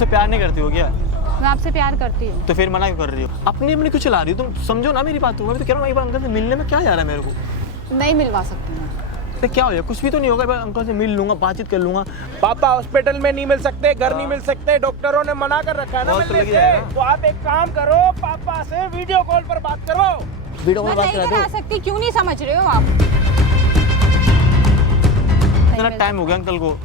मुझसे प्यार नहीं करती हो क्या? मैं आपसे प्यार करती हूँ। तो फिर मना क्यों कर रही हो? अपनी अपनी कुछ चला रही हो, तुम समझो ना मेरी बात। मैं तो कह रहा हूँ एक बार अंकल से मिलने में क्या जा रहा है मेरे को? नहीं मिलवा सकती मैं। तो क्या हो जाए, कुछ भी तो नहीं होगा। एक बार अंकल से मिल लूंगा, बातचीत कर लूंगा। पापा हॉस्पिटल में नहीं मिल सकते, घर नहीं मिल सकते, डॉक्टरों ने मना कर रखा है ना बहुत तो मिलने लग से। जाएगा। तो आप एक काम करो, पापा से वीडियो कॉल पर बात करो। वीडियो मैं कॉल बात नहीं करा करा दो। सकती, क्यों नहीं समझ रहे हो आप? इतना टाइम हो गया अंकल को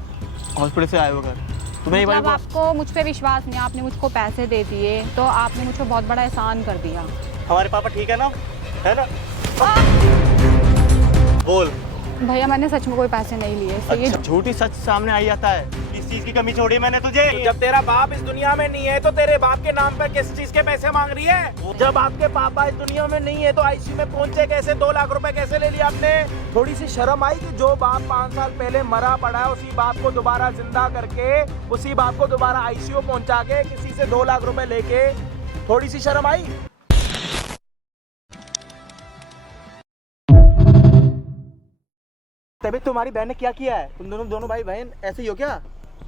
हॉस्पिटल से आए हो घर। तुम्हें एक मतलब बार आपको मुझ पे विश्वास नहीं, आपने मुझको पैसे दे दिए तो आपने मुझको बहुत बड़ा एहसान कर दिया। हमारे पापा ठीक है ना, है ना? बोल। भैया मैंने सच में कोई पैसे नहीं लिए, इससे ये अच्छा, झूठी सच सामने आई जाता है। किस चीज की कमी छोड़ी मैंने तुझे? तो जब तेरा बाप इस दुनिया में नहीं है तो तेरे बाप के नाम पर किस चीज के पैसे मांग रही है? जब आपके पापा इस दुनिया में नहीं है तो आईसीयू में पहुंचे कैसे? 2 लाख रुपए कैसे ले लिया आपने? थोड़ी सी शर्म आई कि जो बाप 5 साल पहले मरा पड़ा है उसी बाप को दोबारा जिंदा करके, उसी बाप को दोबारा आईसीयू पहुंचा के किसी से 2 लाख रुपए लेके, थोड़ी सी शर्म आई? तभी तुम्हारी बहन ने क्या किया है? तुम दोनों भाई बहन ऐसे ही हो क्या?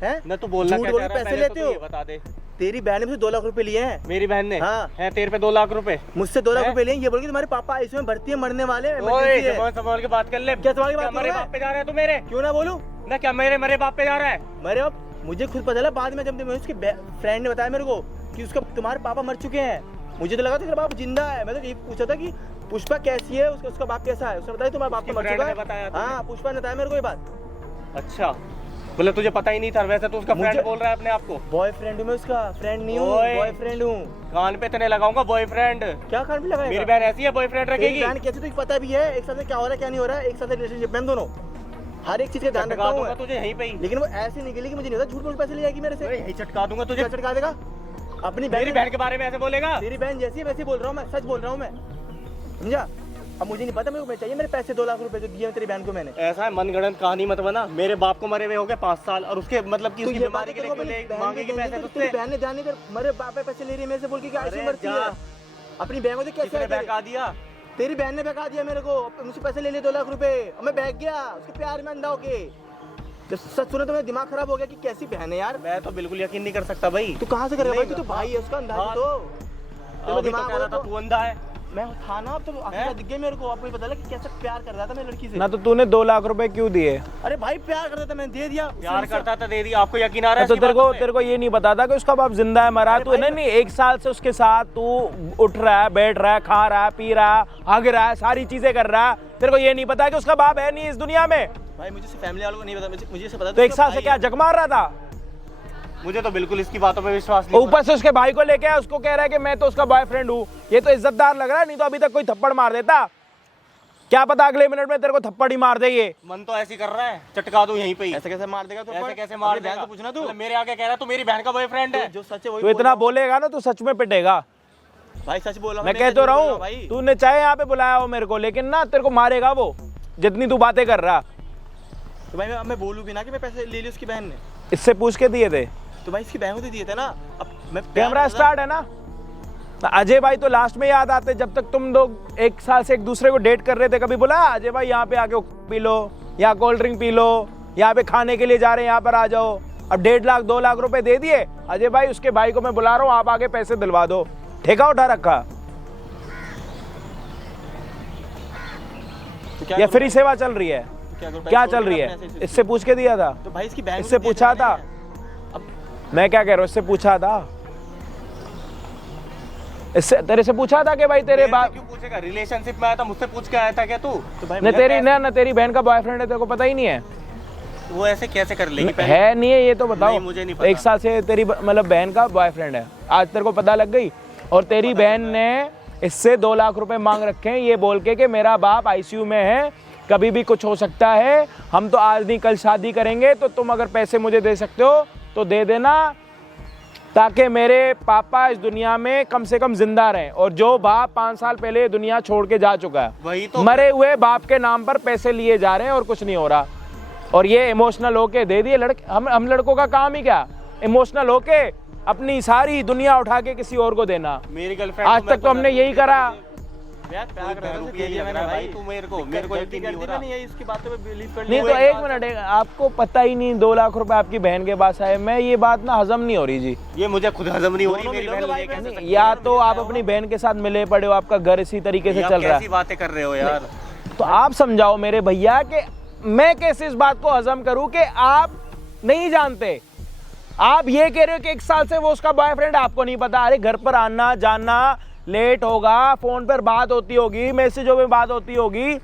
हैं? मैं तो बोलना झूठ क्या बोल चाह के रहा है, पैसे पहले लेते तो हो? ये बता दे। तेरी बहन ने मुझसे 2 लाख रुपए लिए हैं। मेरी बहन ने? हाँ। है तेरे पे 2 लाख रुपए? मुझसे 2 लाख हैं? रुपए लिए, ये बोल के तुम्हारे पापा आईसीयू में भर्ती है, मरने वाले हैं, ओए emergency है। जबान संभाल के बात कर ले। क्या तुम्हारी बात क्या मेरे करूं मैं? बाप पे जा रहा है तू मेरे? क्यों ना बोलूं? ना क्या मेरे बाप पे जा रहा है? मेरे बाप मुझे खुद पता चला बाद में, जब उसके फ्रेंड ने बताया मेरे को कि उसका तुम्हारे पापा मर चुके हैं। मुझे तो लगा था तेरा बाप जिंदा है। मैं तो ये पूछा था कि पुष्पा कैसी है, उसका बाप कैसा है। उसने बताया तुम्हारा बाप तो मर friend चुका ने है। बताया तुझे? हाँ, पुष्पा ने बताया मेरे को ये बात। अच्छा, बोले तुझे पता ही नहीं था। वैसे तो उसका फ्रेंड मुझे- बोल रहा है अपने आप को। बॉयफ्रेंड हूँ मैं उसका, फ्रेंड नहीं हूँ, ओए। बॉयफ्रेंड हूँ। कान पे तने लगाऊंगा बॉयफ्रेंड। क्या कान पे लगाएगा? मेरी बहन ऐसी है बॉयफ्रेंड तेरी रखेगी? बहन कैसे, तुझे पता भी है एक साथ में क्या हो रहा है क्या नहीं हो रहा है। एक साथ रिलेशनशिप में हम दोनों हर एक चीज का ध्यान रखता चटका हूँ दूंगा मैं। तुझे यहीं पे ही। लेकिन वो ऐसे निकली कि मुझे नहीं पता, झूठ बोल के पैसे ले जाएगी मेरे से। यहीं चटका दूंगा तुझे। तुझे चटका देगा अपनी मेरी बहन के बारे में ऐसे बोलेगा? तेरी बहन जैसी है वैसे ही बोल रहा हूँ मैं, सच बोल रहा हूँ मैं, समझा? अब मुझे नहीं पता, मेरे को चाहिए मेरे पैसे 2 लाख रुपए जो दिए हैं तेरी बहन को मैंने। ऐसा है, मनगढ़ंत कहानी मत बना। मेरे बाप को मरे हुए हो गए 5 साल और उसके मतलब कि तो उसकी ये बीमारी के लिए क्यों ले मांगेगी पैसे तुझसे? तेरी बहन ने ध्यान नहीं कर, मेरे बाप पे पैसे ले रही है मेरे से, बोल के कि आईसीयू अरे मरती जा। है। अपनी बहन को देख कैसे किसने है तेरे? बहका दिया? तेरी बहन ने बहका दिया मेरे को, मुझसे पैसे ले लिए 2 लाख रुपए। अब मैं बहक गया उसके प्यार में अंधा होके। जब सच सुने तो मेरा दिमाग खराब हो गया कि कैसी बहन है यार। मैं तो बिल्कुल यकीन नहीं कर सकता भाई। तू कहाँ से करेगा भाई? नहीं, तू तो भाई है उसका, अंधा है हाँ। तो। अभी तो दिमाग कह रहा था तो- तू अंधा है। मैं था ना, अब तो आखिर दिख गया मेरे को। आपको पता लगा कि कैसे प्यार कर रहा था मैं लड़की से। ना तो तूने 2 लाख रुपए क्यों दिए? अरे भाई प्यार करता था, मैंने दे दिया। प्यार करता था, दे दिया। आपको यकीन आ रहा है तो इसकी बातों पे? तेरे को ये नहीं पता था कि उसका बाप जिंदा है मरा? तू नहीं 1 साल से उसके साथ तू उठ रहा है, बैठ रहा है, खा रहा है, पी रहा है, हग रहा है, सारी चीजें कर रहा है। तेरे को ये नहीं पता कि उसका बाप है नहीं इस दुनिया में? भाई मुझे फैमिली वालों को नहीं पता, मुझे से पता। तो 1 साल से क्या जग मार रहा था? मुझे तो बिल्कुल इसकी बातों पे विश्वास नहीं। ऊपर से उसके भाई को लेके आया, उसको कह रहा है कि मैं तो उसका बॉयफ्रेंड हूँ। ये तो इज्जतदार लग रहा है, नहीं तो अभी तक कोई थप्पड़ मार देता। क्या पता अगले मिनट में तेरे को थप्पड़ ही मार दे ये। मन तो ऐसे कर रहा है, चटका दूं यहीं पे ही। ऐसे कैसे मार देगा? तो ऐसे कैसे मार देगा? बहन से पूछना तू। मतलब मेरे आगे कह रहा है तू मेरी बहन का बॉयफ्रेंड है। जो सच है वही तू इतना बोलेगा ना तो सच में पिटेगा। भाई सच बोल रहा हूं मैं कह तो रहा हूँ, भाई। तूने चाहे यहाँ पे बुलाया हो मेरे को, लेकिन ना तेरे को मारेगा वो, जितनी तू बातें कर रहा। तो भाई मैं बोलूं भी ना कि मैं पैसे ले लिए उसकी बहन ने, इससे पूछ के दिए थे। तो भाई इसकी बहन को तो दिए थे ना। अब मैं कैमरा स्टार्ट है ना। अजय भाई तो लास्ट में याद आते, जब तक तुम लोग 1 साल से एक दूसरे को डेट कर रहे थे। कभी बोला अजय भाई यहाँ पे आके पी लो, या कोल्ड ड्रिंक पी लो, यहाँ पे खाने के लिए जा रहे हैं, यहाँ पर आ जाओ। अब 1.5 लाख 2 लाख रुपए दे दिए अजय भाई, उसके भाई को मैं बुला रहा हूँ, आप आगे पैसे दिलवा दो। ठेका उठा रखा तो या फ्री सेवा चल रही है? क्या चल रही है? इससे पूछ के दिया था? तो भाई इसकी बहन इससे पूछा था? अब मैं क्या कह रहा हूँ, इससे पूछा था? इससे तेरे से पूछा था कि भाई तेरे मेरे से बाप क्यों पूछेगा? रिलेशनशिप में आया था, मुझसे पूछ के आया था क्या तू? तो भाई ने तेरी ना तेरी बहन का बॉयफ्रेंड है, तेरे को पता ही नहीं है? वो ऐसे कैसे कर लेगी? पहले है नहीं है ये तो बताओ। नहीं, मुझे नहीं पता। 1 साल से तेरी मतलब बहन का बॉयफ्रेंड है, आज तेरे को पता लग गई। और तेरी बहन ने इससे 2 लाख रुपए मांग रखे हैं, ये बोल के कि मेरा बाप आईसीयू में है, कभी भी कुछ हो सकता है, हम तो आज नहीं कल शादी करेंगे, तो तुम अगर पैसे मुझे दे सकते हो तो दे देना, ताकि मेरे पापा इस दुनिया में कम से कम जिंदा रहें। और जो बाप 5 साल पहले दुनिया छोड़ के जा चुका है, वही तो। मरे हुए बाप के नाम पर पैसे लिए जा रहे हैं और कुछ नहीं हो रहा। और ये इमोशनल होके दे दिए लड़के। हम लड़कों का काम ही क्या? इमोशनल होके अपनी सारी दुनिया उठा के किसी और को देना। मेरी गर्लफ्रेंड आज तक तो हमने यही करा। यार प्यार कर रहा था, रुपये दिया मैंने भाई तू मेरे को गलती यकीन कर नहीं हो दी रहा। मैंने, यही उसकी बातों पे बिलीव कर नहीं लिया। तो एक मिनट, आपको पता ही नहीं 2 लाख रुपए आपकी बहन के पास आए, मैं ये बात ना हजम नहीं हो रही जी। ये मुझे खुद हजम नहीं हो रही। दोनों मेरी मिलोगे बहन भाई मुझे कैसे बहन। सकती या है? तो आप अपनी बहन के साथ मिले पड़े हो, आपका घर इसी तरीके से ये आप चल रहा कैसी है, बातें कर रहे हो यार। तो आप समझाओ मेरे भैया कि मैं कैसे इस बात को हजम करूं कि आप नहीं जानते। आप ये कह रहे हो कि 1 साल से वो उसका बॉयफ्रेंड, आपको नहीं पता। अरे घर पर आना जाना लेट होगा, फोन पर बात होती होगी, मैसेजों में बात होती होगी।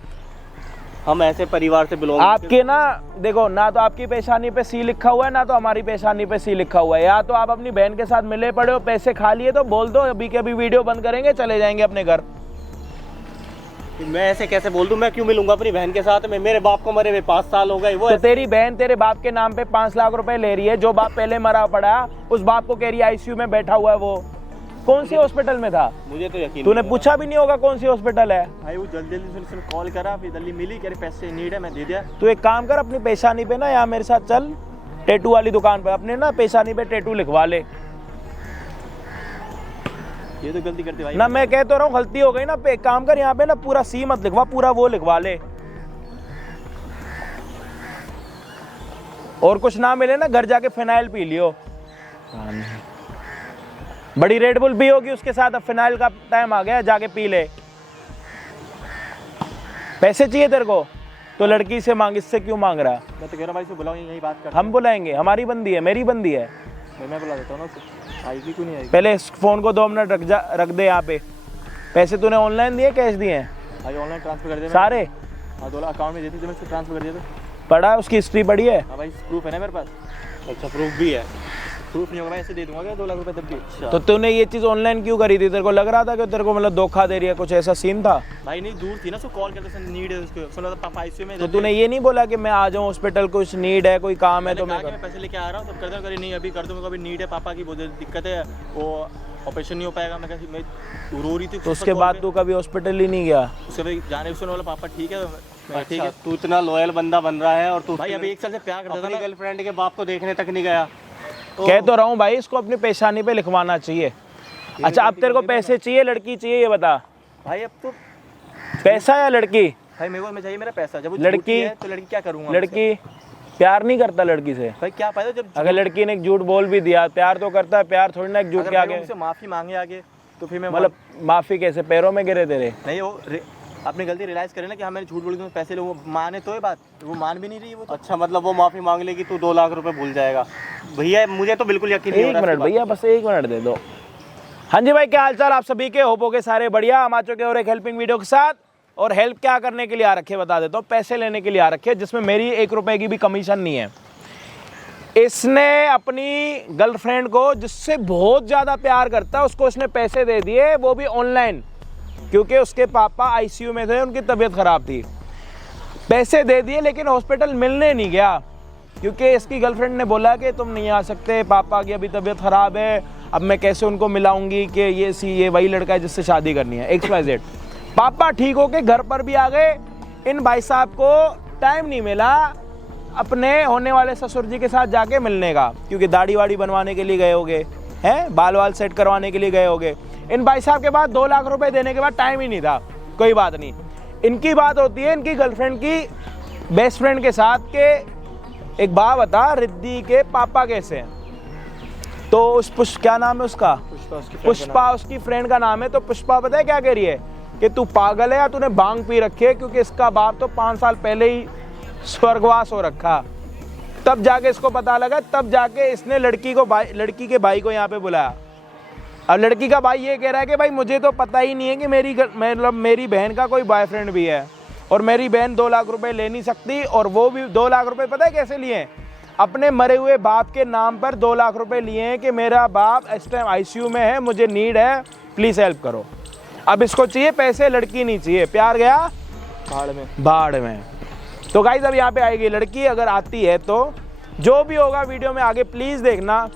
हम ऐसे परिवार से बिलोंग आपके ना देखो, ना तो आपकी पेशानी पे सी लिखा हुआ है, ना तो हमारी पेशानी पे सी लिखा हुआ है। या तो आप अपनी बहन के साथ मिले पड़े हो, पैसे खा लिए तो बोल दो अभी के अभी वीडियो बंद करेंगे, चले जाएंगे अपने घर। मैं ऐसे कैसे बोल दूं? मैं क्यों मिलूंगा अपनी बहन के साथ में? मेरे बाप को मरे हुए 5 साल हो गए। वो तो तेरी बहन तेरे बाप के नाम पे 5 लाख रुपए ले रही है। जो बाप पहले मरा पड़ा, उस बाप को कह रही है आईसीयू में बैठा हुआ है। वो कौन सी हॉस्पिटल में था? मुझे तो यकीन तूने नहीं पूछा भी नहीं होगा कौन सी हॉस्पिटल है। भाई वो जल्दी जल्दी से उसने कॉल करा, फिर जल्दी मिली, कह रही पैसे नीड है, मैं दे दिया। तू एक काम कर, अपनी पेशानी पे ना यहाँ मेरे साथ चल, टैटू वाली दुकान पे अपने ना पेशानी पे टैटू लिखवा ले। ये तो गलती करते भाई। ना मैं कह तो रहा हूँ गलती हो गई ना, एक काम कर यहाँ पे ना पूरा सी मत लिखवा, पूरा वो लिखवा ले। और कुछ ना मिले ना, घर जाके फिनाइल पी लियो। बड़ी रेड बुल भी होगी उसके साथ, अब फिनाइल का टाइम आ गया, जाके पी ले। पैसे चाहिए तेरे को तो लड़की से मांग, इससे क्यों मांग रहा? मैं तो कह रहा हूँ भाई से बुलाओ, यही बात कर। हम बुलाएंगे, हमारी बंदी है, मेरी बंदी है। मैं बुला देता हूँ ना उसे। आएगी क्यों नहीं आएगी? पहले इस फोन को 2 मिनट रख दे यहाँ पे। पैसे तूने ऑनलाइन दिए कैश दिए हैं? भाई ऑनलाइन ट्रांसफर कर दे सारे हाँ, $2 अकाउंट में देती तो मैं उसको ट्रांसफर कर दिया था। पढ़ा है, उसकी हिस्ट्री पढ़ी है। हाँ भाई प्रूफ है ना मेरे पास। अच्छा प्रूफ भी है। प्रूफ नहीं होगा मैं ऐसे दे दूंगा क्या 2 लाख रुपए तब भी? अच्छा तो तूने ये चीज ऑनलाइन क्यों करी थी? तेरे को लग रहा था कि तेरे को मतलब धोखा दे रही है, कुछ ऐसा सीन था? भाई नहीं, दूर थी ना, उसको कॉल करते नीड है उसको, सुना था पापा आईसीयू में। तो तूने ये नहीं बोला कि मैं आ जाऊँ हॉस्पिटल, कुछ नीड है, कोई काम है तो मैंने मैं कहा कि मैं पैसे लेके आ रहा हूँ, सब कर दो। करी नहीं अभी कर दो, मेरे को अभी नीड है, पापा की बहुत दिक्कत है, वो ऑपरेशन नहीं हो पाएगा। मैं कैसे, मैं रो रही थी। तो उसके बाद तू कभी हॉस्पिटल ही नहीं गया? उसके बाद जाने सुनने वाला पापा ठीक है, मैं ठीक अच्छा, है। तू इतना लॉयल बंदा बन रहा है और तू भाई अभी 1 साल से प्यार करता था अपनी ना। गर्लफ्रेंड के बाप को देखने तक नहीं गया। कह तो रहा हूँ भाई, इसको अपनी पेशानी पे लिखवाना चाहिए। अच्छा अब तेरे को पैसे चाहिए, लड़की चाहिए, ये बता। भाई अब तो पैसा या लड़की? भाई मेरे को मैं चाहिए मेरा पैसा। जब वो लड़की- झूठी है तो लड़की क्या करूँगा? लड़की प्यार नहीं करता लड़की से। भाई क्या फायदा जब अगर लड़की ने एक झूठ बोल भी दिया, प्यार तो करता है। प्यार थोड़ी ना एक झूठ अगर के भाई आगे। वो मुझसे माफी मांगे आगे तो फिर मैं मतलब माफी कैसे, पैरों में गिरे तेरे? नहीं, वो अपनी गलती रियलाइज करे ना कि हाँ मैंने झूठ बोल के पैसे लो, वो माने तो ये बात, वो मान भी नहीं रही वो तो। अच्छा मतलब वो माफी मांग लेगी, तू 2 लाख रुपए भूल जाएगा? भैया मुझे तो बिल्कुल यकीन नहीं हो एक रहा मिनट भैया, बस 1 मिनट दे दो। हाँ जी भाई, क्या हालचाल आप सभी के? होप हो गए सारे बढ़िया। हम आ चुके और एक हेल्पिंग वीडियो के साथ। और हेल्प क्या करने के लिए आ रखे बता देता हूँ, पैसे लेने के लिए आ रखे, जिसमें मेरी 1 रुपए की भी कमीशन नहीं है। इसने अपनी गर्लफ्रेंड को, जिससे बहुत ज़्यादा प्यार करता है, उसको इसने पैसे दे दिए, वो भी ऑनलाइन, क्योंकि उसके पापा आईसीयू में थे, उनकी तबीयत ख़राब थी। पैसे दे दिए लेकिन हॉस्पिटल मिलने नहीं गया, क्योंकि इसकी गर्लफ्रेंड ने बोला कि तुम नहीं आ सकते, पापा की अभी तबीयत ख़राब है, अब मैं कैसे उनको मिलाऊंगी कि ये वही लड़का है जिससे शादी करनी है, XYZ। पापा ठीक हो के घर पर भी आ गए। इन भाई साहब को टाइम नहीं मिला अपने होने वाले ससुर जी के साथ जाके मिलने का, क्योंकि दाढ़ी वाड़ी बनवाने के लिए गए होगे हैं, बाल वाल सेट करवाने के लिए गए होगे। इन भाई साहब के बाद 2 लाख रुपए देने के बाद टाइम ही नहीं था। कोई बात नहीं, इनकी बात होती है इनकी गर्लफ्रेंड की बेस्ट फ्रेंड के साथ के एक बात बता, रिद्धि के पापा कैसे हैं? तो उस क्या नाम है उसका? पुष्पा उसकी फ्रेंड का नाम है। तो पुष्पा पता है क्या कह रही है कि तू पागल है या तूने भांग पी रखी है, क्योंकि इसका बाप तो 5 साल पहले ही स्वर्गवास हो रखा। तब जाके इसको पता लगा, तब जाके इसने लड़की के भाई को यहाँ पे बुलाया। अब लड़की का भाई ये कह रहा है कि भाई मुझे तो पता ही नहीं है कि मेरी बहन का कोई बॉयफ्रेंड भी है, और मेरी बहन 2 लाख रुपए ले नहीं सकती। और वो भी 2 लाख रुपए पता है कैसे लिए? अपने मरे हुए बाप के नाम पर 2 लाख रुपए लिए हैं कि मेरा बाप इस टाइम आईसीयू में है, मुझे नीड है, प्लीज़ हेल्प करो। अब इसको चाहिए पैसे, लड़की नहीं चाहिए। प्यार गया भाड़ में। तो गाइस अब यहाँ पे आएगी लड़की, अगर आती है तो जो भी होगा वीडियो में आगे प्लीज़ देखना,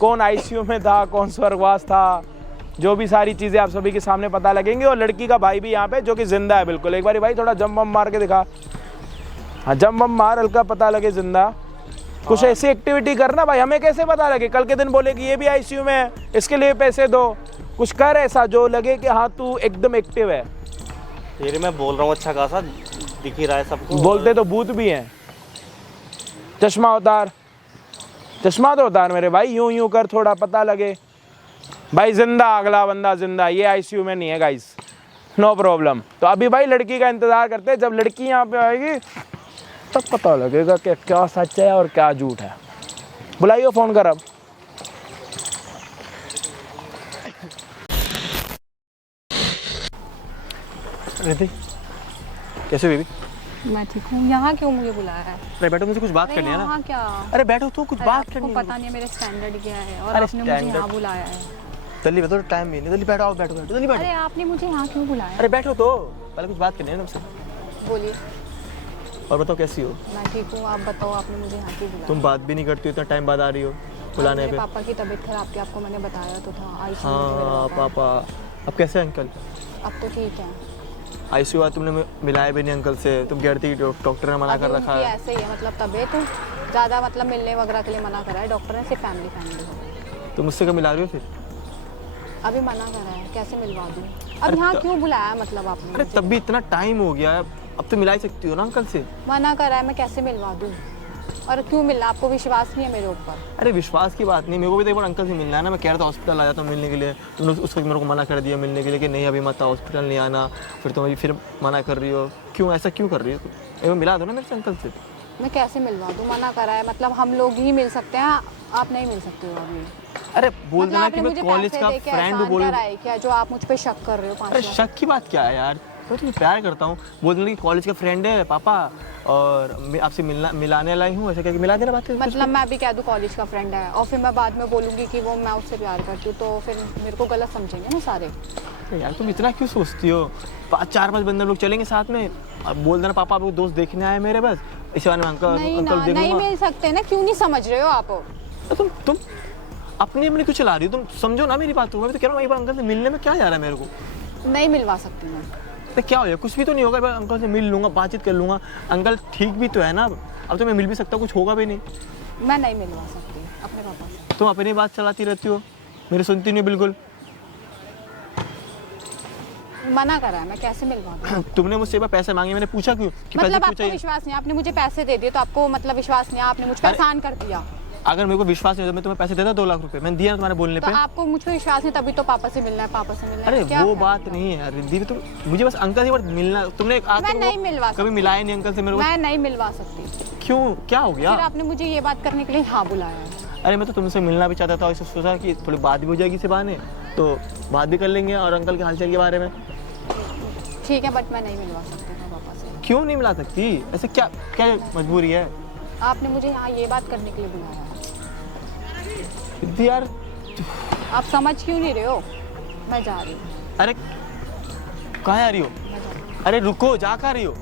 कौन आईसीयू में था, कौन स्वर्गवास था, जो भी सारी चीज़ें आप सभी के सामने पता लगेंगी। और लड़की का भाई भी यहाँ पे जो कि जिंदा है बिल्कुल। एक बार भाई थोड़ा जंप बम मार के दिखा। हाँ जंप बम मार, हल्का पता लगे जिंदा। कुछ ऐसी एक्टिविटी करना भाई, हमें कैसे पता लगे? कल के दिन बोले कि ये भी आईसीयू में है, इसके लिए पैसे दो। कुछ कर ऐसा जो लगे कि हाँ तू एकदम एक्टिव है। फिर मैं बोल रहा हूँ अच्छा खासा दिख ही रहा है सबको। बोलते तो भूत भी हैं। चश्मा उतार, चश्मा तो उतार मेरे भाई, यूं यूं कर थोड़ा पता लगे। भाई जिंदा, अगला बंदा जिंदा, ये आईसीयू में नहीं है गाइस, नो प्रॉब्लम। तो अभी भाई लड़की का इंतजार करते हैं, जब लड़की यहाँ पे आएगी तब पता लगेगा कि क्या सच है और क्या झूठ है। बुलाइए, फोन कर अब। रिद्धि कैसे बेबी? मैं ठीक हूँ। यहाँ क्यों मुझे बुलाया है? अरे बैठो, मुझे कुछ बात करनी है ना। यहाँ क्या? अरे बैठो तो कुछ बात आपको करनी है। पता नहीं है मेरे स्टैंडर्ड क्या है, और अरे आपने मुझे standard- यहाँ बुलाया है। जल्दी बैठो, टाइम भी नहीं। जल्दी बैठो, आओ बैठो बैठो, जल्दी बैठो। अरे आपने मुझे यहाँ क्यों बुलाया? अरे बैठो तो, पहले कुछ बात करनी है ना मुझसे। बोलिए। और बताओ कैसी हो? मैं ठीक हूँ, आप बताओ आपने मुझे यहाँ क्यों बुलाया? तुम बात भी नहीं करती हो, इतना टाइम बाद आ रही हो बुलाने मेरे पे। पापा की तबीयत खराब थी, आपको मैंने बताया तो था। आईसीयू में थे मेरे हाँ पापा। पापा, अब कैसे अंकल? अब तो ठीक है। आईसीयू बाद तुमने मिलाया भी नहीं अंकल से, तुम कह रही थी डॉक्टर ने मना कर अभी रखा उनकी है। ऐसे ही है, मतलब तबीयत ज़्यादा मतलब मिलने वगैरह के लिए मना करा है डॉक्टर ने, सिर्फ फैमिली हो। तो मुझसे कब मिला रही हो फिर? अभी मना करा है, कैसे मिलवा दूँ? अब यहाँ क्यों बुलाया मतलब आपने अरे मुझे? तब भी इतना टाइम हो गया है, अब तो मिला ही सकती हो ना अंकल से। मना करा है, मैं कैसे मिलवा दूँ? और क्यों मिलना? आपको विश्वास नहीं है मेरे ऊपर? अरे विश्वास की बात नहीं, मेरे को भी तो एक बार अंकल से मिलना है ना। मैं कह रहा था हॉस्पिटल आ जाता हूँ मिलने के लिए, तुमने उसको मेरे को मना कर दिया मिलने के लिए कि नहीं अभी मत आओ, हॉस्पिटल नहीं आना। फिर तुम अभी फिर मना कर रही हो, क्यों ऐसा क्यों कर रही हो? एक बार मिला दो ना मेरे से अंकल से। मैं कैसे मिलवा दूँ? मना करा है, मतलब हम लोग ही मिल सकते हैं, आप नहीं मिल सकते हो अभी। अरे बोल मतलब देना आपने कि मैं मुझे कॉलेज पैसे का दे के फ्रेंड हूँ, एहसान बोलो। करा है क्या जो आप मुझ पे शक कर रहे हो? 5 अरे लाख। शक की बात क्या है यार, मैं तुम्हें प्यार करता हूँ। बोल देना कि कॉलेज का फ्रेंड है पापा, और मैं आपसे मिलाने लाई हूँ, ऐसा क्या मिला देना बात है। मतलब मैं भी कह दूँ कॉलेज का फ्रेंड है, और फिर मैं बाद में बोलूँगी कि वो मैं उससे प्यार करती हूँ, तो फिर मेरे को गलत समझेंगे ना सारे। अरे यार तुम इतना क्यों सोचती हो? 4-5 बंदे लोग चलेंगे साथ में, अब बोल देना पापा आपको दोस्त देखने आए मेरे, बस इस बारे में अंकल नहीं अंकल ना, देख नहीं लूंगा। मिल सकते ना, क्यों नहीं समझ रहे हो आप? तुम अपनी अपनी क्यों चला रही हो? तुम समझो ना मेरी बात को। मैं भी तो कह रहा हूँ एक बार अंकल से मिलने में क्या जा रहा है मेरे को। नहीं मिलवा सकती मैं। तो क्या हो जाए, कुछ भी तो नहीं होगा। एक बार अंकल से मिल लूंगा, बातचीत कर लूंगा। अंकल ठीक भी तो है ना, अब तो मैं मिल भी सकता हूँ, कुछ होगा भी नहीं। मैं नहीं मिलवा सकती अपने पापा से। तुम अपनी बात चलाती रहती हो, मेरी सुनती नहीं बिल्कुल। मना करा है, मैं कैसे मिलवा दूँ? तुमने मुझसे एक बार पैसे मांगे, मैंने पूछा क्यों कि पैसे मतलब क्यों आपको चाहिए? विश्वास नहीं, आपने मुझे पैसे दे दिए तो आपको मतलब विश्वास नहीं है, आपने मुझ पर अरे- एहसान कर दिया। अगर मेरे को विश्वास नहीं होता मैं तुम्हें पैसे देता 2 लाख रुपए, मैंने दिया तुम्हारे बोलने तो पे। आपको मुझ पर विश्वास नहीं, तभी तो पापा से मिलना है, पापा से मिलना है। अरे क्या वो है? बात नहीं है यार दीदी, तुम मुझे बस अंकल से एक बार मिलना। तुमने आज मैं तक नहीं मिलवा कभी सकती। मिलाया नहीं अंकल से मेरे मैं नहीं मिलवा सकती। को। क्यों, क्या हो गया? फिर आपने मुझे ये बात करने के लिए यहाँ बुलाया है। अरे मैं तो तुमसे मिलना भी चाहता था, इससे सोचा कि थोड़ी बात भी हो जाएगी इसी बहाने, तो बात भी कर लेंगे और अंकल के हालचाल के बारे में। ठीक है, बट मैं नहीं मिलवा सकती हूँ पापा से। क्यों नहीं मिला सकती? ऐसे क्या क्या मजबूरी है आपने मुझे यहाँ ये बात करने के लिए बुलाया है। दीदी यार? आप समझ क्यों नहीं रहे हो? मैं जा रही हूँ। अरे कहाँ आ रही हो? मैं जा रही हूँ। अरे रुको, जा कहाँ रही हो?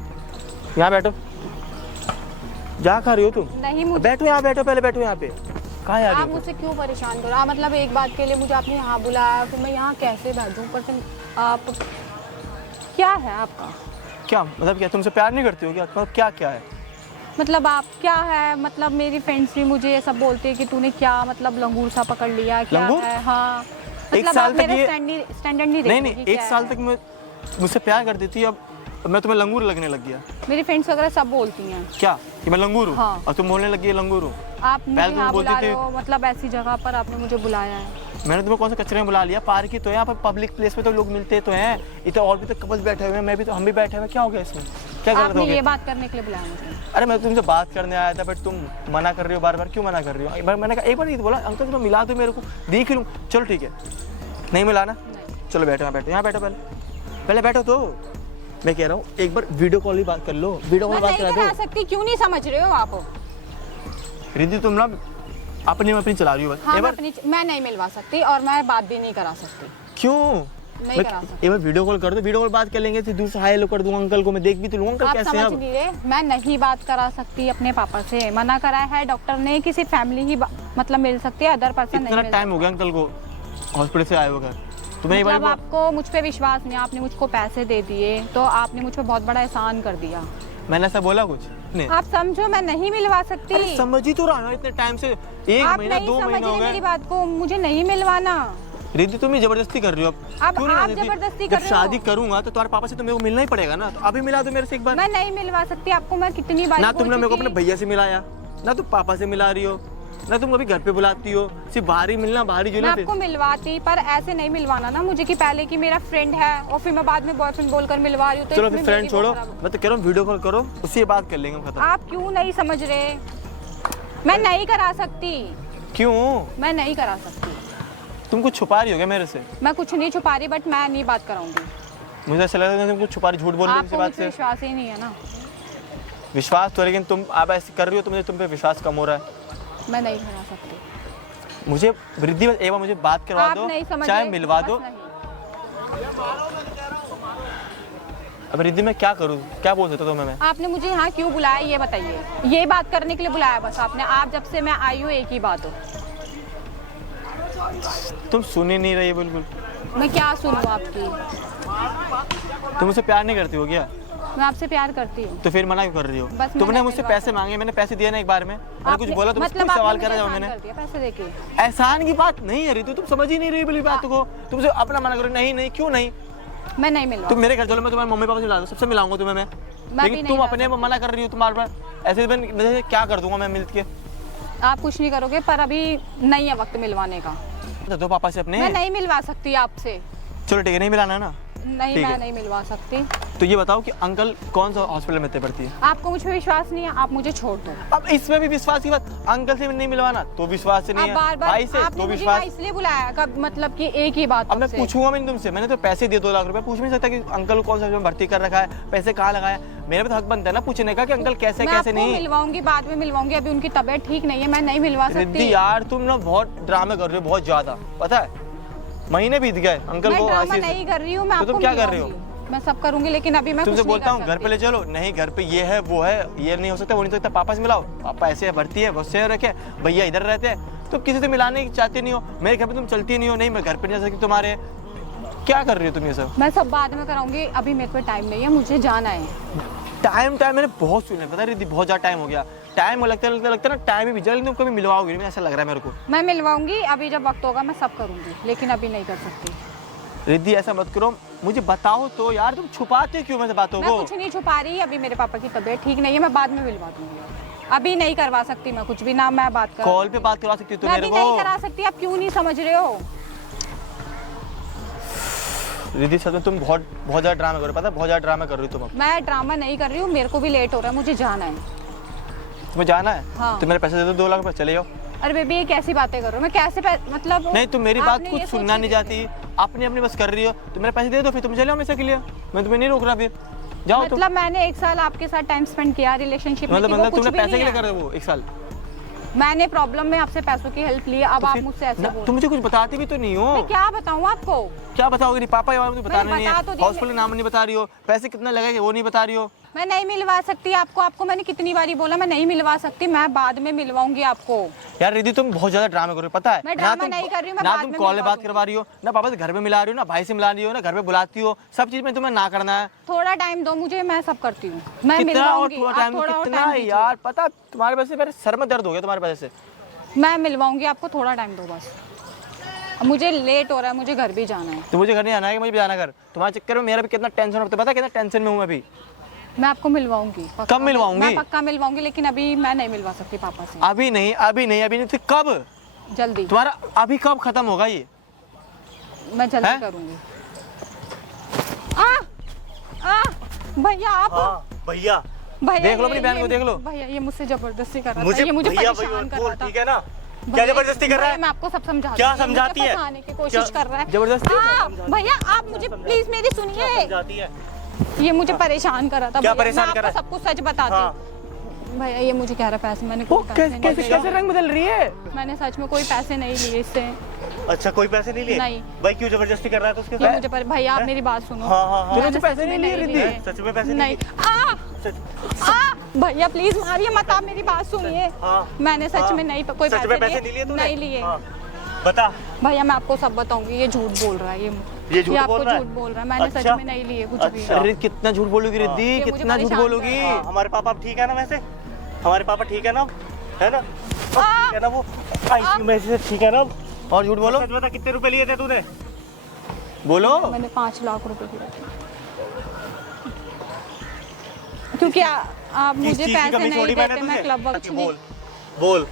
यहाँ बैठो। जा कहाँ रही हो तुम? नहीं, मुझे बैठो यहाँ, बैठो पहले, बैठो यहाँ पे। कहाँ आ आप रही हो? मुझसे क्यों परेशान करो? आप मतलब एक बात के लिए मुझे आपने यहाँ बुलाया, तो मैं यहाँ कैसे बैठूँ? ऊपर से आप क्या है आपका? क्या मतलब, क्या तुमसे प्यार नहीं करती हो क्या? मतलब क्या क्या है? मतलब आप क्या है? मतलब मेरी फ्रेंड्स भी मुझे ये सब बोलते हैं कि तूने क्या मतलब लंगूर सा पकड़ लिया, क्या लंगूर? है? हाँ, एक मतलब साल आप तक मेरे ये- स्टैंडर्ड नहीं नहीं देखोगी नहीं, क्या एक साल है? तक मैं मुझसे प्यार करती थी, अब मैं तुम्हें लंगूर लगने लग गया। मेरी फ्रेंड्स वगैरह सब बोलती हैं। क्या कि मैं लंगूर हूँ? हाँ। और तुम बोलने लगी है लंगूर हूँ? आप मुझे पहले तुम यहाँ बोलती बुला थी- रहे हो, मतलब ऐसी जगह पर आपने मुझे बुलाया है। मैंने तुम्हें कौन से कचरे में बुला लिया? पार्क ही तो है यहाँ पर, पब्लिक प्लेस पे तो लोग मिलते तो हैं। इधर और भी तो कपल्स बैठे हुए हैं, मैं भी तो, हम भी बैठे हुए हैं। क्या हो गया इसमें? क्या गलत आपने हो ये गया? बात करने के लिए बुलाया मुझे। अरे मैं तुमसे बात करने आया था, बट तुम मना कर रही हो बार बार। क्यों मना कर रही हो? एक बार मैंने कहा, एक बार नहीं तो बोला अंकल तुम्हें मिला दो मेरे को, देख ही लूँ। चलो ठीक है, नहीं मिला ना? चलो बैठो यहाँ, बैठो यहाँ, बैठो पहले बैठो। तो मैं कह रहा हूँ एक बार वीडियो कॉल ही बात कर लो, वीडियो कॉल मैं बात नहीं करा करा सकती, क्यों नहीं समझ रहे हो आप? दो। रिद्धि तुम ना अपनी चला रही हो बस। हाँ, एक मैं बार मैं नहीं मिलवा सकती और मैं बात भी नहीं करा सकती। क्यों? नहीं करा सकती। एक बार वीडियो कॉल कर दो, वीडियो कॉल बात कर लेंगे, फिर दूर से हाय हेलो कर दूंगा अंकल को, मैं देख भी तो लूंगा अंकल आप कैसे हैं समझ अब। नहीं रहे, मैं नहीं बात करा सकती अपने पापा से, मना करा है डॉक्टर ने, किसी फैमिली ही मतलब मिल सकती है, अदर पर्सन नहीं इतना मिल टाइम हो गया अंकल को हॉस्पिटल से आए हो घर, तुम्हें ये मतलब बात आपको मुझ पे विश्वास नहीं, आपने मुझको पैसे दे दिए तो आपने मुझ पे बहुत बड़ा एहसान कर दिया। मैंने ऐसा बोला कुछ नहीं? आप समझो, मैं नहीं मिलवा सकती। अरे समझ ही तो रहा ना, इतने टाइम से, 1 आप महीना नहीं 2 समझ महीना हो रहे मेरी गए। बात को, मुझे नहीं मिलवाना। रिद्धि तुम ही जबरदस्ती कर रही हो अब क्यों नहीं आप कर रही? जबरदस्ती जब कर रहे हो। शादी करूंगा तो तुम्हारे पापा से तो मेरे को मिलना ही पड़ेगा ना, तो अभी मिला दो मेरे से एक बार। मैं नहीं मिलवा सकती आपको, मैं कितनी बार ना तुमने मेरे को अपने भैया से मिलाया, ना तुम पापा से मिला रही हो, ना तुम कभी घर पे बुलाती हो, सिर्फ बाहर ही मिलना, बाहर ही जो मैं ना। आपको मिलवाती, पर ऐसे नहीं मिलवाना ना मुझे कि पहले कि मेरा फ्रेंड है और फिर मैं बाद में बॉयफ्रेंड बोलकर मिलवा रही हूँ। तो चलो इसमें फिर फ्रेंड मेरी छोड़ो, वो खराब- मैं तो कह रहा हूँ वीडियो कॉल करो, उससे बात कर लेंगे हम, खत्म। आप क्यों नहीं समझ रहे? मैं नहीं करा सकती, क्यों? मैं नहीं करा सकती। तुम कुछ छुपा रही हो क्या मेरे से? मैं कुछ नहीं छुपा रही, बट मैं नहीं बात कराऊंगी। मुझे ऐसा लग रहा है तुम कुछ छुपा रही, झूठ बोल रही हो किसी आपको बात मुझ से। पे विश्वास ही नहीं है ना। विश्वास तो है, लेकिन तुम आप ऐसे कर रही हो तो मुझे तुम पे विश्वास कम हो रहा है। मैं नहीं करा सकती। मुझे रिद्धि एक बार मुझे बात करवा आप दो, नहीं समझ चाहे रहे, मिलवा बस दो। नहीं। अब रिद्धि मैं क्या करूँ, क्या बोल सकता हूँ मैं? आपने मुझे यहाँ क्यों बुलाया ये बताइए? ये बात करने के लिए बुलाया बस आपने? आप जब से मैं आई हूँ एक ही बात हो। तुम सुन ही नहीं रही बिल्कुल। मैं क्या सुनूँ आपकी? तुम मुझसे प्यार नहीं करती हो क्या? मैं आपसे प्यार करती हूँ। तो फिर मना क्यों कर रही हो? बस तुमने मैंने मुझसे मिलवा पैसे मांगे, मैंने पैसे दिए ना एक बार में, मैंने कुछ आपने- बोला तुमसे मतलब कुछ सवाल आपने करा जाओ मुझे मैंने। एहसान कर दिया पैसे देके। एहसान की बात नहीं है रितु, तुम समझ ही नहीं रही बिल्कुल बात को। तुमसे अपना मना करो, नहीं नहीं क्यों नहीं? मैं नहीं मिलवा। तुम मेरे घर चलो, मैं तुम्हारे मम्मी पापा से मिला दूँ, सबसे मिलाऊंगा तुम्हें मैं। भी लेकिन नहीं तुम जा अपने मना कर रही हो, तुम्हारे बार ऐसे मैं क्या कर दूंगा मैं मिल के? आप कुछ नहीं करोगे, पर अभी नहीं है वक्त मिलवाने का। तो दो पापा से अपने। मैं नहीं मिलवा सकती आपसे। चलो ठीक है, नहीं मिलाना ना। नहीं, ठीक मैं है। नहीं मिलवा सकती। तो ये बताओ कि अंकल कौन सा हॉस्पिटल में पड़ती है? आपको मुझ पे विश्वास नहीं है, आप मुझे छोड़ दो। अब इसमें भी विश्वास की बात, अंकल से नहीं मिलवाना तो विश्वास से नहीं आप है, बार भाई बार से आपने तो मुझे विश्वास। यहाँ इसलिए बुलाया कब, मतलब कि एक ही बात अब मैं आपसे। पूछूंगा मैं तुमसे, मैंने तो पैसे दिए 2 लाख रुपए, पूछ भी नहीं सकता कि अंकल को कौन सा में भर्ती कर रखा है, पैसे कहाँ लगाया। मेरे पे तो हक बनता है ना पूछने का कि अंकल कैसे मैं कैसे आपको नहीं। मिलवाऊंगी, बाद में मिलवाऊंगी। अभी उनकी तबीयत ठीक नहीं है, मैं नहीं मिलवा सकती। रिद्धि यार तुम ना बहुत ड्रामे कर रही हो, बहुत ज्यादा, पता है महीने बीत गए अंकल मैं को ड्रामा ऐसे- नहीं कर रही हूँ, मैं तो तुम आपको क्या कर रही हो? मिलवाऊंगी। मैं सब करूंगी, लेकिन अभी मैं तुमसे कुछ नहीं बोलता हूँ कर घर पे ले सकती। चलो, नहीं घर पे ये है वो है, ये नहीं हो सकता वो नहीं हो सकता, पापा से मिलाओ, पापा ऐसे भर्ती है बहुत से रखे, भैया इधर रहते हैं, तो किसी से मिलाने की चाहती नहीं हो, मेरे घर पे तुम चलती नहीं हो, नहीं मैं घर पे नहीं जा सकती तुम्हारे। क्या कर रही हो तुम ये सब? मैं सब बाद में कराऊंगी, अभी मेरे पे टाइम नहीं है, मुझे जाना है। टाइम मैंने बहुत सुना है, पता है रिद्धि, बहुत ज्यादा टाइम हो गया। टाइम लगता है ना टाइम ही बिजल, तुम कभी मिलवाओगे नहीं, ऐसा लग रहा है मेरे को। मैं मिलवाऊंगी, अभी जब वक्त होगा मैं सब करूंगी, लेकिन अभी नहीं कर सकती। रिद्धि ऐसा मत करो, मुझे बताओ तो यार, तुम छुपाते क्यों मेरे बातों मैं को? कुछ नहीं छुपा रही, अभी मेरे पापा की तबीयत ठीक नहीं है, मैं बाद में मिलवा दूंगी। अभी नहीं करवा सकती मैं कुछ भी, ना मैं बात कर कॉल पे बात करवा सकती हो तुम मैं मेरे अभी नहीं को? करा सकती, आप क्यों नहीं समझ रहे हो? रिद्धि सच में तुम बहुत बहुत ज्यादा ड्रामा कर रही हो, पता है बहुत ज्यादा ड्रामा कर रही हो तुम। अब मैं ड्रामा नहीं कर रही हूँ, मेरे को भी लेट हो रहा है, मुझे जाना है। तुम्हें जाना है? हाँ। तो मेरे पैसे दे दो 2 लाख रुपए, चले जाओ। अरे बेबी ये कैसी बातें कर रहे हो? मैं कैसे मतलब नहीं तुम मेरी बात आपने कुछ ये सुनना सोच नहीं के चाहती, अपनी अपनी बस कर रही हो, तो मेरे पैसे दे दो, फिर तुम चले जाओ हमेशा के लिए, मैं तुम्हें नहीं रोक रहा, फिर जाओ तुम। मतलब मैंने 1 साल आपके साथ टाइम स्पेंड किया रिलेशनशिप में, कि वो मतलब कुछ तुमने भी पैसे के नहीं लिए है। कर रहे हो वो 1 साल? मैंने प्रॉब्लम में आपसे पैसों की हेल्प ली, अब आप फिर- मुझसे ऐसे ना, बोल तुम मुझे कुछ बताती भी तो नहीं हो। मैं क्या बताऊँ आपको? क्या बताओगे? नहीं पापा या मुझे बताना नहीं बता है, तो दिया। हॉस्पिटल नाम नहीं बता रही हो, पैसे कितना लगेगा वो नहीं बता रही हो। मैं नहीं मिलवा सकती आपको मैंने कितनी बारी बोला मैं नहीं मिलवा सकती, मैं बाद में मिलवाऊंगी आपको। यार रिद्धि तुम बहुत ज्यादा ड्रामा कर रही हो, पता है मैं ना? ड्रामा तुम नहीं कर रही हूँ, मैं ना बाद तुम में कॉल में मिलवा बात दूंगी। करवा रही हो, ना पापा से घर में मिला रही हो, ना भाई से मिला रही हो, ना घर पे बुलाती हो, सब चीज में तुम्हें ना करना है। थोड़ा टाइम दो मुझे, मैं सब करती हूँ, मैं कितना और मिलवाऊंगी। थोड़ा आप टाइम, थोड़ा और कितना टाइम दीजिए। यार, पता तुम्हारे वजह से मेरे सर में दर्द हो गया, तुम्हारे वजह से। मैं मिलवाऊंगी आपको, थोड़ा टाइम दो बस। अब मुझे लेट हो रहा है, मुझे घर भी जाना है। तो मुझे घर नहीं आना है कि मुझे भी जाना घर? तुम्हारे चक्कर में मेरा भी कितना टेंशन होता है, पता है कितना टेंशन में हूँ मैं अभी। मैं आपको मिलवाऊंगी पक्का। कब मिलवाऊंगी? मैं पक्का मिलवाऊंगी, लेकिन अभी मैं नहीं मिलवा सकती पापा से। अभी नहीं अभी नहीं अभी नहीं, तो कब? जल्दी, तुम्हारा अभी कब खत्म होगा ये? मैं जल्दी हैं? करूंगी। भैया आप भैया भैया देख लो अपनी ये- बहन को, ये- देख लो। भैया ये मुझसे जबरदस्ती कर रहा था, मुझे ये मुझे भैया परेशान कर बोल, रहा था। ठीक है ना? क्या भैया- जबरदस्ती कर रहा भैया, है? मैं आपको सब समझा क्या दूंगी, मुझे समझाती है? फंसाने की कोशिश क्या- कर रहा है। जबरदस्ती? भैया आप मुझे प्लीज मेरी सुनिए, जाती है। ये मुझे परेशान कर रहा था। क्या भैया, परेशान मैं कर रहा आपको है? सब कुछ सच बताती हाँ। हूँ। भैया ये मुझे कह रहा है पैसे मैंने वो कोई पैसे कैसे नहीं कैसे दिए। कैसे रंग बदल रही है? मैंने सच में कोई पैसे नहीं लिए इससे। अच्छा कोई पैसे नहीं लिए? नहीं। भाई क्यों जबरदस्ती कर रहा है तो उसके ये साथ? मुझे भैया आप मेरी बात सुनो। हाँ, हाँ, हाँ। मैंने तो पैसे सच नहीं में लिए रिद्धि? सच में पैसे नहीं। भैया प्लीज मारिए मत, आप मेरी बात सुनिए। हाँ। मैंने सच हाँ। में नहीं कोई सच में पैसे नहीं लिए तूने? नहीं लिए। हाँ। बता। भैया मैं आपको सब बताऊंगी, ये झूठ बोल रहा है, ये झूठ आपको बोल रहा है? झूठ बोल रहा है। मैंने सच अच्छा। में नहीं लिए कुछ भी। अच्छा। अरे कितना झूठ बोलोगी रिद्धि, ये मुझे कितना झूठ परेशान बोलोगी? कर हाँ, हमारे पापा अब ठीक है ना? वैसे हमारे पापा ठीक है ना? है ना? अब ठीक है ना वो? आईसीयू में से ठीक है ना? और झूठ बोलो, सच बता कितने रुपए लिए थे तूने? बोलो। मैंने 5 लाख रुपए दिए थे क्योंकि आप किस मुझे चीज़ की पैसे कमी नहीं छोड़ी मैंने देते, मैं तुझे? क्लब वर्क बोल बोल।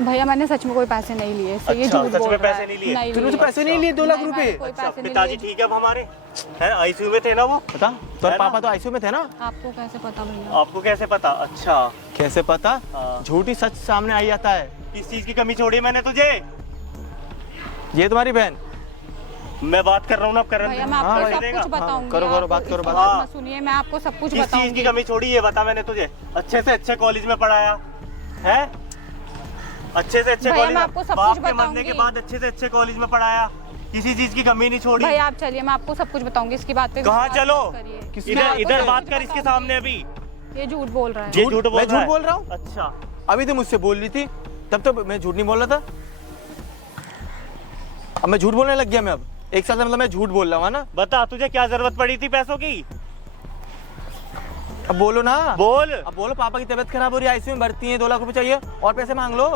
भैया मैंने सच में कोई पैसे नहीं लिए इससे ये अच्छा, झूठ सच बोल में रहा पैसे है। नहीं लिए? तूने तो लिए। पैसे नहीं लिए 2 लाख नहीं, रुपए? मैंने कोई अच्छा, पैसे नहीं पिताजी लिए। ठीक है अब हमारे? हैं आईसीयू में थे ना वो? पता तो है ना? पापा तो आईसीयू में थे ना। आपको कैसे पता भैया? आपको कैसे पता? अच्छा, कैसे पता? हाँ। झूठी सच सामने आई जाता है। किस चीज की कमी छोड़ी मैंने तुझे? ये तुम्हारी बहन? मैं बात कर रहा हूँ ना, अब कर भैया मैं हाँ, आपको भाई, सब देगा? कुछ हाँ, बताऊंगी। करो, करो, आप बात करो, इसको बात। बात मत सुनिए, मैं आपको सब कुछ किस चीज की बताऊंगी। कमी छोड़ी ये बता मैंने तुझे। अच्छे से अच्छे कॉलेज में पढ़ाया है, अच्छे से अच्छे भैया, कॉलेज मैं आपको सब बाप कुछ के मरने बताऊंगी। के बाद अच्छे से अच्छे कॉलेज में पढ़ाया, किसी चीज की कमी नहीं छोड़ी। भैया आप चलिए, मैं आपको सब कुछ बताऊंगी, इसकी बात पे कहाँ विश्वास चलो? मत करिए। किसी मैं इधर आपको इधर सब बात कुछ कर इसके बताऊंगी। सामने अभी। ये झूठ बोल रहा है। ये झूठ बोल मैं रहा झूठ है। बोल रहा हूँ? अच्छा, अभी तो मुझसे बोल रही थी, तब तो मैं झूठ नहीं बोल रहा था। अब मैं झूठ बोलने लग गया। मैं अब एक साथ मतलब मैं झूठ बोल रहा हूँ ना। बता तुझे क्या जरूरत पड़ी थी पैसों की? अब बोलो ना। बोल। अब बोलो, पापा की तबीयत खराब हो रही है, आईसीयू में भर्ती है, 2 लाख रुपए चाहिए और पैसे मांग लो।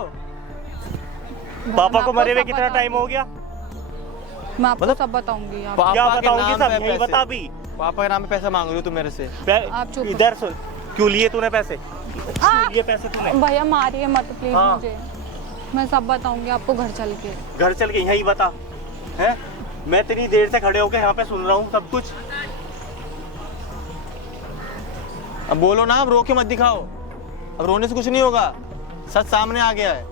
पापा को आपको मरे हुए सब कितना टाइम हो गया? मैं आपको मतलब- सब बताऊंगी। आप पापा क्या के बताऊंगी नाम सब? पे यही पैसे। बता अभी। पापा के नाम पे पैसा मांग रही हो तुम मेरे से? आप चुप इधर सुन, क्यों लिए तूने पैसे? क्यों लिए पैसे तूने? भैया मारिए मत प्लीज हाँ। मुझे, मैं सब बताऊंगी आपको घर चल के। घर चल के यही बता है। मैं इतनी देर से खड़े होकर यहाँ पे सुन रहा हूँ सब कुछ। अब बोलो ना, अब रो के मत दिखाओ। अब रोने से कुछ नहीं होगा, सच सामने आ गया है।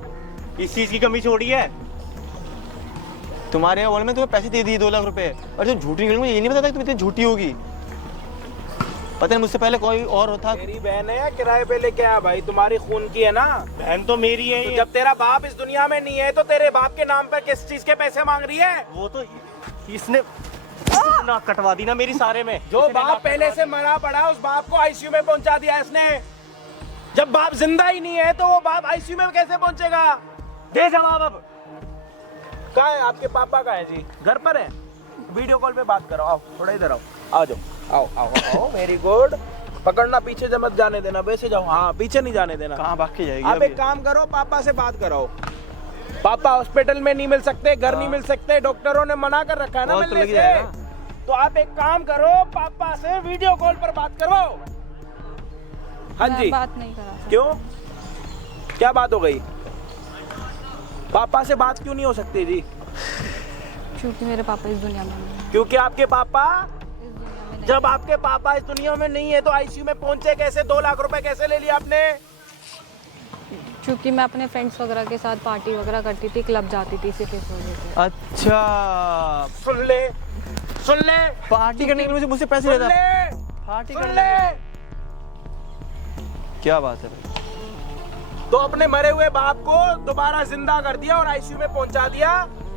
इस चीज की कमी छोड़ी है? तुम्हारे बोल में तुम्हें पैसे दे दिए 2 लाख रुपए, और जो झूठी निकली, मुझे ये नहीं पता था कि तुम इतनी झूठी होगी। पता नहीं मुझसे पहले कोई और होता। तेरी बहन है या किराए पे लेके आया भाई? तुम्हारी खून की है ना। बहन तो मेरी है तो ये। जब तेरा बाप इस दुनिया में नहीं है तो तेरे बाप के नाम पर किस चीज के पैसे मांग रही है? वो तो इसने ना कटवा दी ना मेरी सारे में। जो इसने बाप नाक पहले कटवा से मरा पड़ा उस बाप को आईसीयू में पहुंचा दिया इसने। जब बाप जिंदा ही नहीं है तो वो बाप आईसीयू में कैसे पहुंचेगा? दी। दे जवाब अब। कहाँ है आपके पापा? कहाँ है जी? घर पर है? वीडियो कॉल पे बात करो। आओ थोड़ा इधर आओ, आ जाओ, आओ आओ आओ। Very good. पकड़ना, पीछे से मत जाने देना, वैसे जाओ। हाँ, पीछे नहीं जाने देना। कहाँ भाग के जाएगी? आप अभी? एक काम करो, पापा से बात कराओ। पापा हॉस्पिटल में नहीं मिल सकते, घर नहीं मिल सकते, डॉक्टरों ने मना कर रखा है ना कॉल तो मिलने लगी से। जाएगा। तो आप एक काम करो, पापा से वीडियो कॉल पर बात करो। हाँ मैं जी। बात नहीं करा सकती। क्यों? क्या बात हो गई? पापा से बात क्यों नहीं हो सकती जी? क्योंकि मेरे पापा इस दुनिया में नहीं हैं। क्योंकि आपके पापा, इस दुनिया में नहीं। जब आपके पापा इस दुनिया में नहीं है तो आईसीयू में पहुंचे कैसे? 2 लाख रुपए कैसे ले लिया आपने? क्योंकि मैं अपने फ्रेंड्स वगैरह के साथ पार्टी वगैरह करती थी, क्लब जाती थी, सिर्फ इस वजह से। अच्छा, सुन ले, सुन ले, पार्टी करने के लिए मुझसे पैसे सुन लेता? ले, पार्टी सुन करने ले। के लिए? क्या बात है भाई? तो अपने मरे हुए बाप को दोबारा जिंदा कर दिया और आईसीयू में पहुंचा दिया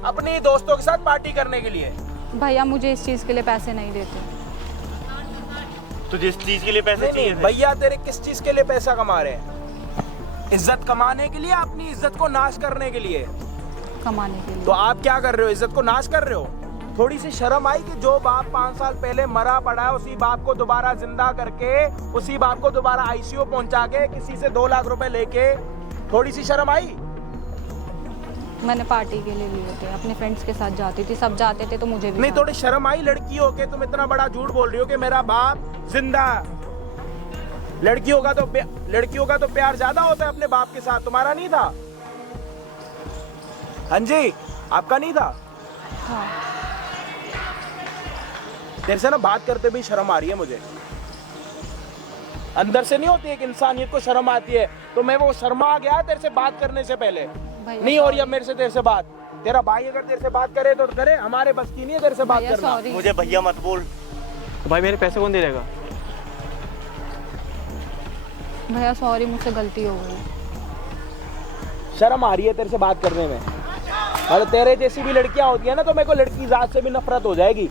अपनी दोस्तों के साथ पार्टी करने के लिए। भैया मुझे इस चीज़ के लिए पैसे नहीं देते। तो जिस चीज के लिए पैसे नहीं चाहिए नहीं थे। भैया, तेरे किस चीज के लिए पैसा कमा रहे हैं? इज्जत कमाने के लिए, अपनी इज्जत को नाश करने के लिए? कमाने के लिए। तो आप क्या कर रहे हो? इज्जत को नाश कर रहे हो। थोड़ी सी शर्म आई कि जो बाप 5 साल पहले मरा पड़ा है उसी बाप को दोबारा जिंदा करके, उसी बाप को दोबारा आईसीयू पहुंचा के, किसी से 2 लाख रुपए लेके, थोड़ी सी शर्म आई? मैंने पार्टी के लिए लिए थे, अपने फ्रेंड्स के साथ जाती थी, सब जाते थे तो मुझे भी नहीं, जाना। थोड़ी शर्म आई? लड़की हो के तुम इतना बड़ा झूठ बोल रही हो कि मेरा बाप जिंदा है। लड़कियों का तो प्यार ज्यादा होता है अपने बाप के साथ, तुम्हारा नहीं था? हाँ जी, आपका नहीं था? हाँ। तेरे से ना बात करते भी शर्म आ रही है मुझे। अंदर से नहीं होती एक इंसानियत को शर्म आती है, तो मैं वो शर्मा गया तेरे से बात करने से पहले। भैया नहीं हो रही अब sorry। मेरे से तेरे से बात। तेरा भाई अगर तेरे से बात करे तो करे, हमारे बस की नहीं है तेरे से बात भैया करना। सॉरी। मुझे भैया मत बोल। तो भाई मेरे पैसे कौन दे देगा? भैया सॉरी, मुझसे गलती हो गई। शर्म आ रही है तेरे से बात करने में। अगर तेरे जैसी भी लड़कियां होती है ना तो मेरे को लड़की जात से भी नफरत हो जाएगी।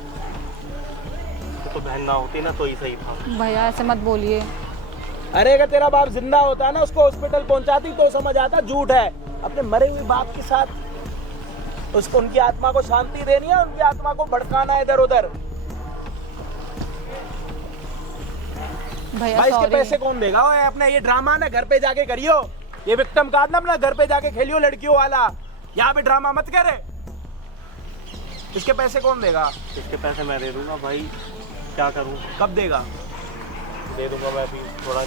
तो बहन ना होती ना तो ही सही था। भैया ऐसे मत बोलिए। अरे अगर तेरा बाप जिंदा होता ना, उसको हॉस्पिटल पहुंचाती तो समझ आता झूठ है। अपने मरे हुए बाप के साथ उसको, उनकी आत्मा को शांति देनी है, उनकी आत्मा को भड़काना है इधर उधर। भैया भाई इसके सॉरी। पैसे कौन देगा? ओए अपना ये ड्रामा ना घर पे जाके करियो, ये विक्टिम कार्ड ना अपना घर पे जाके खेलियो लड़कियों वाला। यहाँ पे ड्रामा मत करे। इसके पैसे कौन देगा? इसके पैसे मैं दे दूंगा भाई, क्या करूँ? कब देगा? दे दूंगा मैं अभी थोड़ा।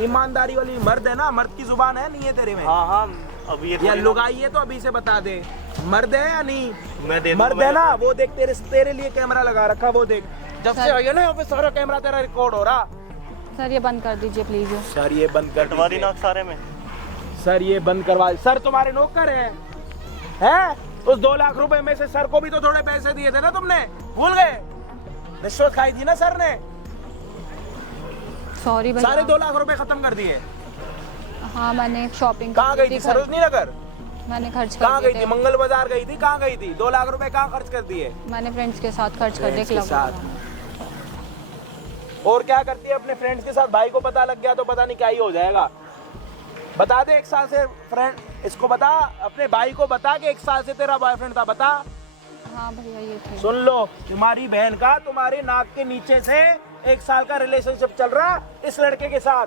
ईमानदारी वाली मर्द है ना, मर्द की जुबान है नहीं है तेरे में? हाँ हाँ, अब ये या लुगाई है तो अभी से बता दे, मर्द है या नहीं? मैं दे दूंगा, मर्द है ना? वो देख तेरे लिए कैमरा लगा रखा, वो देख, जब से आई है ना यहाँ पे सारा कैमरा तेरा रिकॉर्ड हो रहा। सर ये बंद कर दीजिए प्लीज। सर ये बंद कर कटवा दी दीजिए। ना सारे में। सर ये बंद करवा। सर तुम्हारे नौकर हैं? उस 2 लाख रुपए में से सर को भी तो थोड़े पैसे दिए थे ना तुमने, भूल गए? रिश्वत खाई थी ना सर ने, सॉरी भैया। सारे 2 लाख रुपए खत्म कर दिए। हाँ मैंने शॉपिंग कहाँ गई थी? सरोजनी नगर? मैंने खर्च कहाँ कर गई दिए थी? मंगल बाजार गई थी? कहाँ गई थी? 2 लाख रुपए कहाँ खर्च कर दिए? मैंने फ्रेंड्स के साथ खर्च कर दिए फ्रेंड्स के क्लब साथ। में। और क्या करती है अपने फ्रेंड्स के साथ? भाई को पता लग गया तो पता नहीं क्या ही हो जाएगा। बता दे 1 साल से फ्रेंड, इसको बता, अपने भाई को बता कि 1 साल से तेरा बॉयफ्रेंड था, बता। हाँ भैया ये थे। सुन लो, तुम्हारी बहन का तुम्हारे नाक के नीचे से 1 साल का रिलेशनशिप चल रहा इस लड़के के साथ।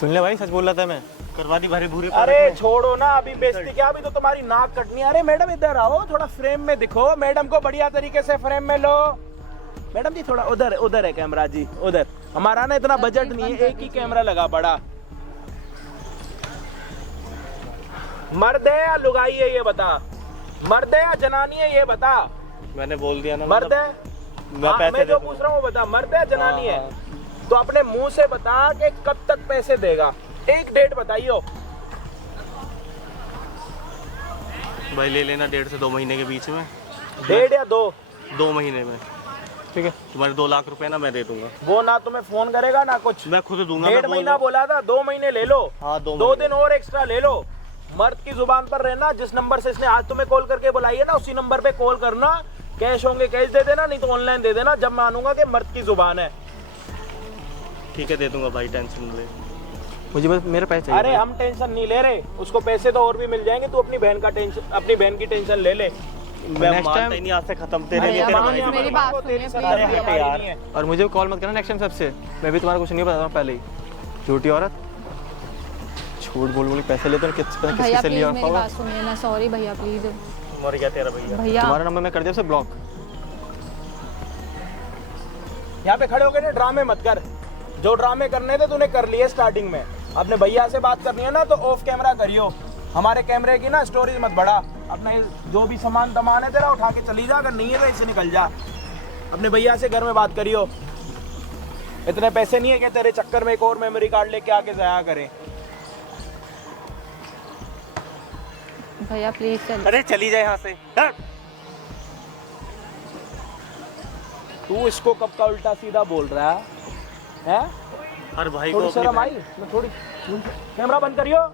सुन ले भाई, सच बोल रहा था मैं। करवा दी भरे भूरे। अरे छोड़ो ना, अभी बेइज्जती क्या, अभी तो तुम्हारी नाक कटनी है। अरे मैडम इधर आओ, थोड़ा फ्रेम में दिखो, मैडम को बढ़िया तरीके से फ्रेम में लो। मैडम जी थोड़ा उधर, उधर है कैमरा जी, उधर। हमारा ना इतना बजट नहीं है, एक ही कैमरा लगा बड़ा। मर्द है या लुगाई है ये बता, मर्द है या जनानी है ये बता। मैंने बोल दिया ना। मर्द है? मैं पैसे मैं जो दे पूछ रहा हूँ बता, मर्द है जनानी है? हाँ। तो अपने मुंह से बता कि कब तक पैसे देगा, एक डेट बताइयो। भाई ले लेना 1.5 से 2 महीने के बीच में। 1.5 या 2? 2 महीने में ठीक है, तुम्हारे 2 लाख रुपए ना मैं दे दूंगा। वो ना तुम्हें फोन करेगा ना कुछ, मैं खुद दूंगा। 1.5 महीना बोला था, 2 महीने ले लो। हाँ, 2 2 महीने। दिन और एक्स्ट्रा ले लो। मर्द की जुबान पर रहना, जिस नंबर से इसने आज तुम्हें कॉल करके बुलाई है ना, उसी नंबर पे कॉल करना। कैश होंगे कैश दे देना, नहीं तो ऑनलाइन दे देना, जब मानूंगा कि मर्द की जुबान है। ठीक है, दे दूंगा भाई, टेंशन न ले। मुझे बस मेरे पैसे चाहिए। अरे हम टेंशन नहीं ले रहे, उसको पैसे तो और भी मिल जाएंगे। तू अपनी बहन का टेंशन, अपनी बहन की टेंशन ले ले। मैं Next मानता time- ही नहीं, आज से खत्म। तेरे भैया, लिए तेरे please, भाई मेरी की- बात सुनिए, please, अरे भैया। हटे यार। और मुझे कॉल मत करना नेक्स्ट टाइम सबसे। मैं भी तुम्हारा कुछ नहीं बताता हूँ पहले ही। झूठी औरत, झूठ बोल बोल के पैसे लेते हो, भैया किससे प्लीज लिया मेरी बात सुनिए ना, सॉरी भैया प्लीज। मर गया तेरा भैया। भैया तुम्हारा नंबर मैं कर दिया उसे ब्लॉक। यहाँ पे खड़े होकर ना ड्रामे मत कर, जो ड्रामे करने थे तूने कर लिए स्टार्टिंग में। अपने भैया से बात करनी है ना तो ऑफ कैमरा करियो, हमारे कैमरे की ना स्टोरेज मत बढ़ा। अपना जो भी सामान तमान है तेरा उठा के चली जा, अगर नहीं है तो इससे निकल जा। अपने भैया से घर में बात करियो। इतने पैसे नहीं है कि तेरे चक्कर में एक और मेमोरी कार्ड लेके आके जाया करें। भैया प्लीज चल। अरे चली जाए यहाँ से। तू इसको कब का उल्टा सीधा बोल रहा है? हर भाई थोड़ी को अपनी शर्म बहन- आई? मैं थोड़ी कैमरा बंद करियो।